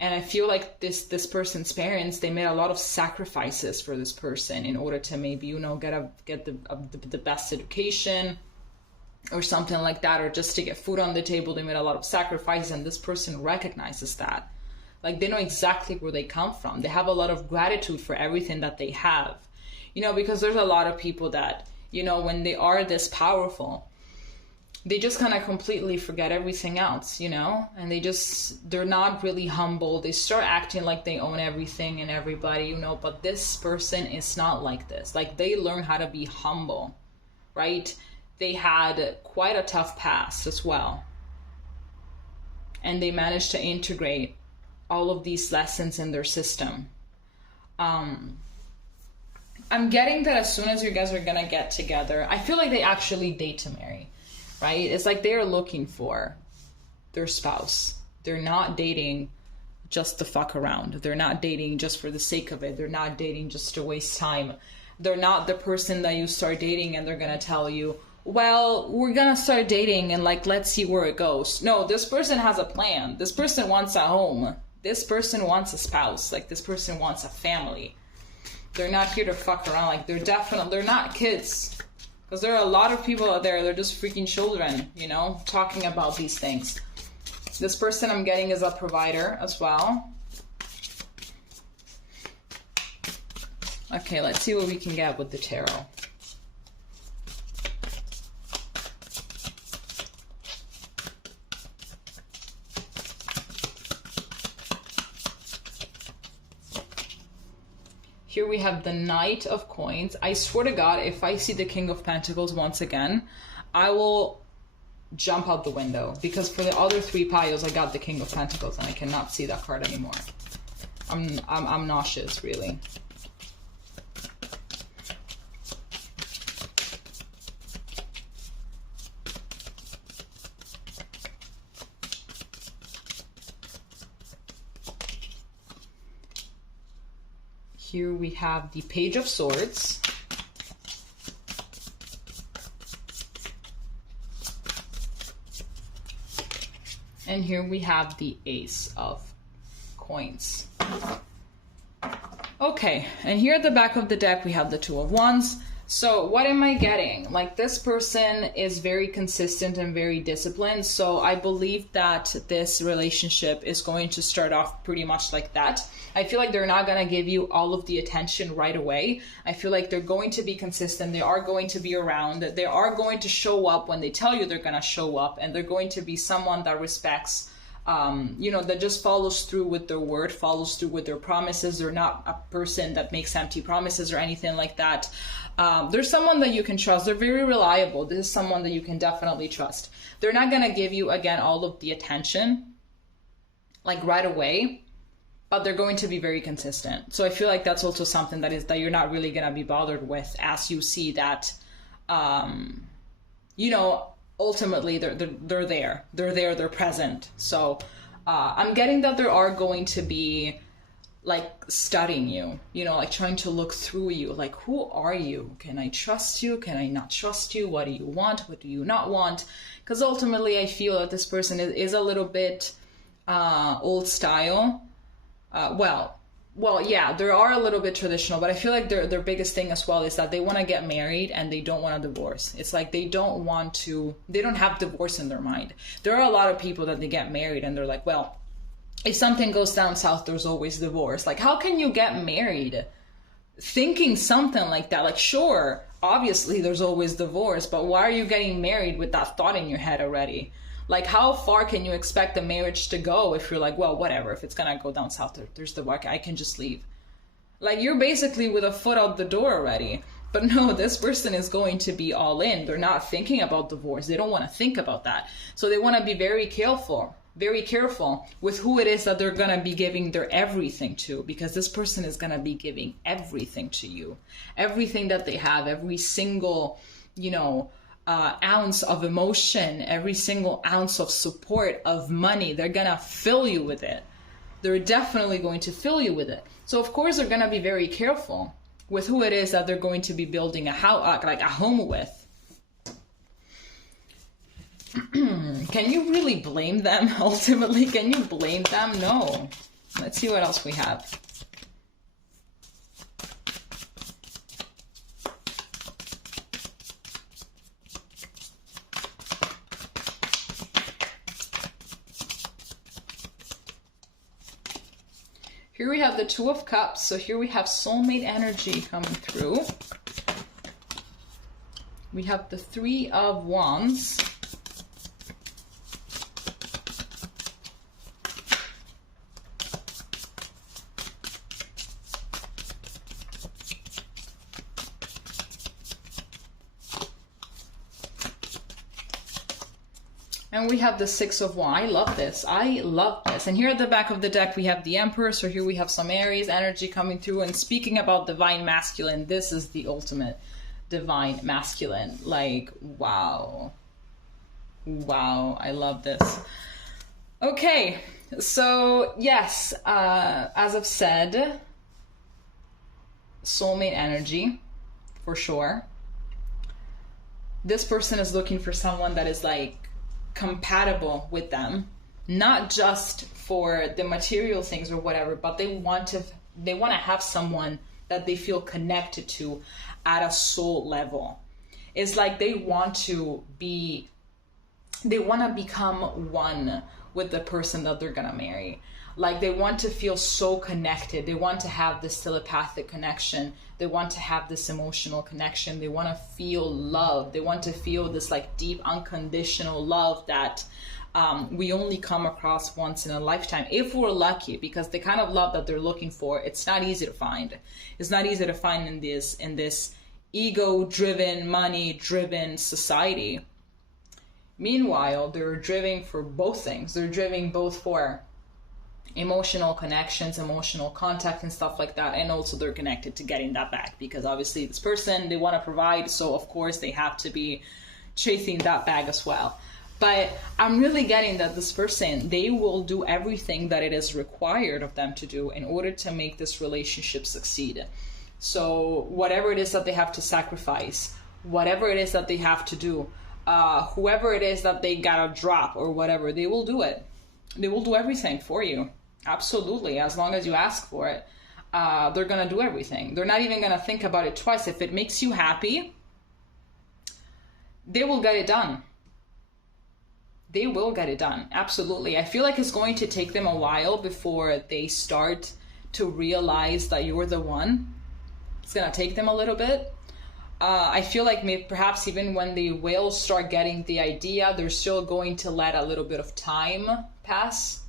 And I feel like this person's parents, they made a lot of sacrifices for this person in order to maybe, you know, get the best education or something like that, or just to get food on the table. They made a lot of sacrifices, and this person recognizes that. Like, they know exactly where they come from. They have a lot of gratitude for everything that they have. You know, because there's a lot of people that, you know, when they are this powerful, they just kind of completely forget everything else, you know? And they're not really humble. They start acting like they own everything and everybody, you know? But this person is not like this. Like, they learn how to be humble, right? They had quite a tough past as well. and they managed to integrate all of these lessons in their system. I'm getting that as soon as you guys are gonna get together, I feel like they actually date to marry, right? It's like they're looking for their spouse. They're not dating just to fuck around. They're not dating just for the sake of it. They're not dating just to waste time. They're not the person that you start dating and they're gonna tell you, well, we're gonna start dating and like, let's see where it goes. No, this person has a plan. This person wants a home. This person wants a spouse. Like, this person wants a family. They're not here to fuck around. Like, they're not kids. Because there are a lot of people out there, they're just freaking children, you know, talking about these things. This person I'm getting is a provider as well. Okay, let's see what we can get with the tarot. Here we have the Knight of Coins. I swear to God, if I see the King of Pentacles once again, I will jump out the window. Because for the other 3 piles, I got the King of Pentacles and I cannot see that card anymore. I'm nauseous, really. Here we have the Page of Swords. And here we have the Ace of Coins. Okay, and here at the back of the deck we have the Two of Wands. So what am I getting? Like, this person is very consistent and very disciplined. So I believe that this relationship is going to start off pretty much like that. I feel like they're not going to give you all of the attention right away. I feel like they're going to be consistent. They are going to be around. They are going to show up when they tell you they're going to show up. And they're going to be someone that respects, you know, that just follows through with their word, follows through with their promises. They're not a person that makes empty promises or anything like that. There's someone that you can trust. They're very reliable. This is someone that you can definitely trust. They're not going to give you, again, all of the attention, like right away, but they're going to be very consistent. So I feel like that's also something that you're not really going to be bothered with, as you see that, you know, ultimately they're there. They're there, they're present. So I'm getting that there are going to be like studying you, you know, like trying to look through you, like, who are you? Can I trust you? Can I not trust you? What do you want? What do you not want? Because ultimately I feel that this person is a little bit old style. Well, yeah, they are a little bit traditional, but I feel like their biggest thing as well is that they want to get married and they don't want a divorce. It's like they don't have divorce in their mind. There are a lot of people that they get married and they're like, well, if something goes down south, there's always divorce. Like, how can you get married thinking something like that? Like, sure, obviously there's always divorce, but why are you getting married with that thought in your head already? Like, how far can you expect the marriage to go if you're like, well, whatever, if it's gonna go down south, there's the work, I can just leave. Like, you're basically with a foot out the door already. But no, this person is going to be all in. They're not thinking about divorce. They don't want to think about that. So they want to be very careful with who it is that they're going to be giving their everything to, because this person is going to be giving everything to you. Everything that they have, every single, you know, ounce of emotion, every single ounce of support, of money, they're gonna fill you with it. They're definitely going to fill you with it. So of course they're gonna be very careful with who it is that they're going to be building a house, like a home with. Can you really blame them? Ultimately, can you blame them? No. Let's see what else we have. Here we have the Two of Cups. So here we have soulmate energy coming through. We have the Three of Wands. And we have the Six of Wands. I love this. I love this. And here at the back of the deck, we have the Emperor. So here we have some Aries energy coming through. And speaking about divine masculine, this is the ultimate divine masculine. Like, wow. Wow. I love this. Okay. So, yes, as I've said, soulmate energy, for sure. This person is looking for someone that is like compatible with them, not just for the material things or whatever, but they want to have someone that they feel connected to at a soul level. It's like they want to become one with the person that they're gonna marry. Like they want to feel so connected. They want to have this telepathic connection. They want to have this emotional connection. They want to feel love. They want to feel this like deep unconditional love that we only come across once in a lifetime, if we're lucky, because the kind of love that they're looking for, it's not easy to find. It's not easy to find in this ego-driven, money-driven society. Meanwhile, they're driven for both things. They're driven both for emotional connections, emotional contact and stuff like that, and also they're connected to getting that back, because obviously this person, they want to provide, so of course they have to be chasing that bag as well. But I'm really getting that this person, they will do everything that it is required of them to do in order to make this relationship succeed. So whatever it is that they have to sacrifice, whatever it is that they have to do, whoever it is that they gotta drop or whatever, they will do it. They will do everything for you. Absolutely. As long as you ask for it, they're gonna do everything. They're not even gonna think about it twice. If it makes you happy, they will get it done. They will get it done. Absolutely. I feel like it's going to take them a while before they start to realize that you're the one. It's gonna take them a little bit. I feel like perhaps even when they will start getting the idea, they're still going to let a little bit of time pass.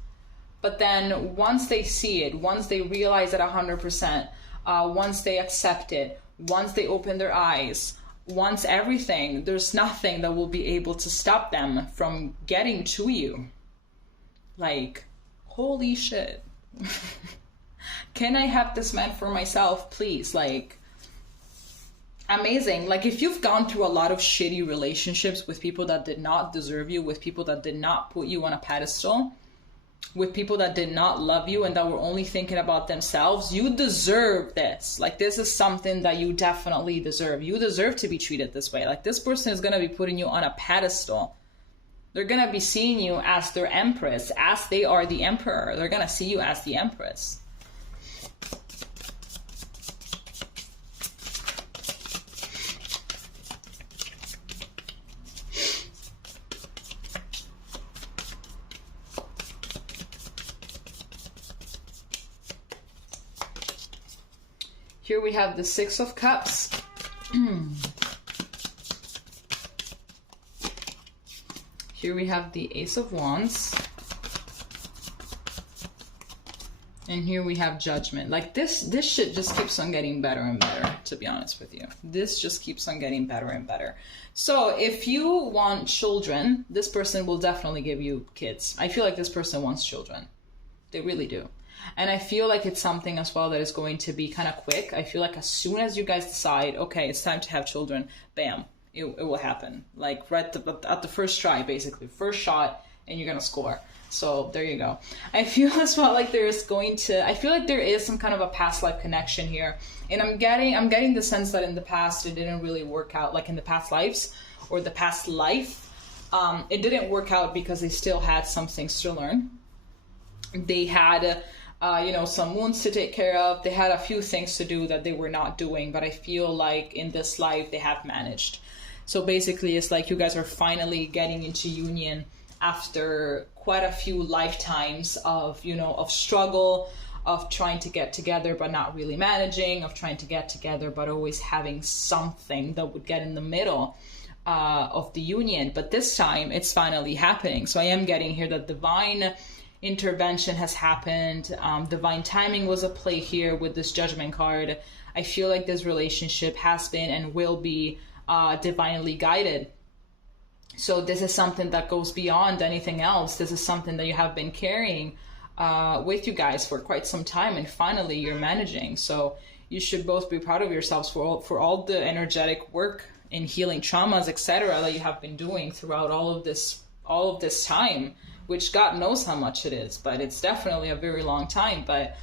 But then once they see it, once they realize it 100%, once they accept it, once they open their eyes, once everything, there's nothing that will be able to stop them from getting to you. Like, holy shit. Can I have this man for myself, please? Like, amazing. Like, if you've gone through a lot of shitty relationships with people that did not deserve you, with people that did not put you on a pedestal, with people that did not love you and that were only thinking about themselves, you deserve this. Like, this is something that you definitely deserve. You deserve to be treated this way. Like, this person is going to be putting you on a pedestal. They're going to be seeing you as their empress, as they are the emperor. They're going to see you as the empress. Here we have the Six of Cups. Here we have the Ace of Wands. And here we have Judgment. Like, this shit just keeps on getting better and better, to be honest with you. This just keeps on getting better and better. So if you want children, this person will definitely give you kids. I feel like this person wants children. They really do. And I feel like it's something as well that is going to be kind of quick. I feel like as soon as you guys decide, okay, it's time to have children, bam, it will happen. Like right at the first try, basically. First shot, and you're going to score. So there you go. I feel as well like I feel like there is some kind of a past life connection here. And I'm getting the sense that in the past it didn't really work out, like in the past lives or the past life. It didn't work out because they still had some things to learn. They had some wounds to take care of. They had a few things to do that they were not doing, but I feel like in this life they have managed. So basically it's like you guys are finally getting into union after quite a few lifetimes of struggle, of trying to get together but not really managing, of trying to get together but always having something that would get in the middle of the union. But this time it's finally happening. So I am getting here that divine intervention has happened. Divine timing was a play here with this Judgment card. I feel like this relationship has been and will be divinely guided. So this is something that goes beyond anything else. This is something that you have been carrying with you guys for quite some time, and finally you're managing. So you should both be proud of yourselves for all the energetic work in healing traumas, etc., that you have been doing throughout all of this time, which God knows how much it is, but it's definitely a very long time. But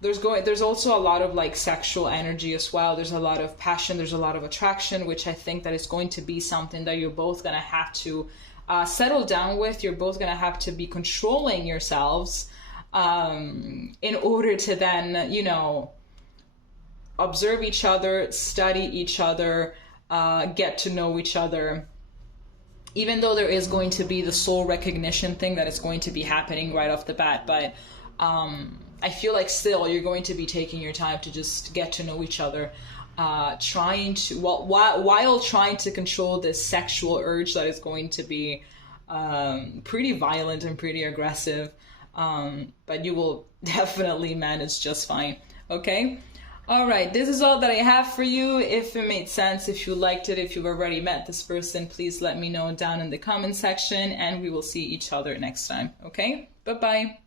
there's also a lot of like sexual energy as well. There's a lot of passion, there's a lot of attraction, which I think that is going to be something that you're both going to have to settle down with. You're both going to have to be controlling yourselves in order to then, you know, observe each other, study each other, get to know each other. Even though there is going to be the soul recognition thing that is going to be happening right off the bat, but I feel like still you're going to be taking your time to just get to know each other, while trying to control this sexual urge that is going to be pretty violent and pretty aggressive, but you will definitely manage just fine. Okay? All right, this is all that I have for you. If it made sense, if you liked it, if you've already met this person, please let me know down in the comment section, and we will see each other next time. Okay? Bye-bye.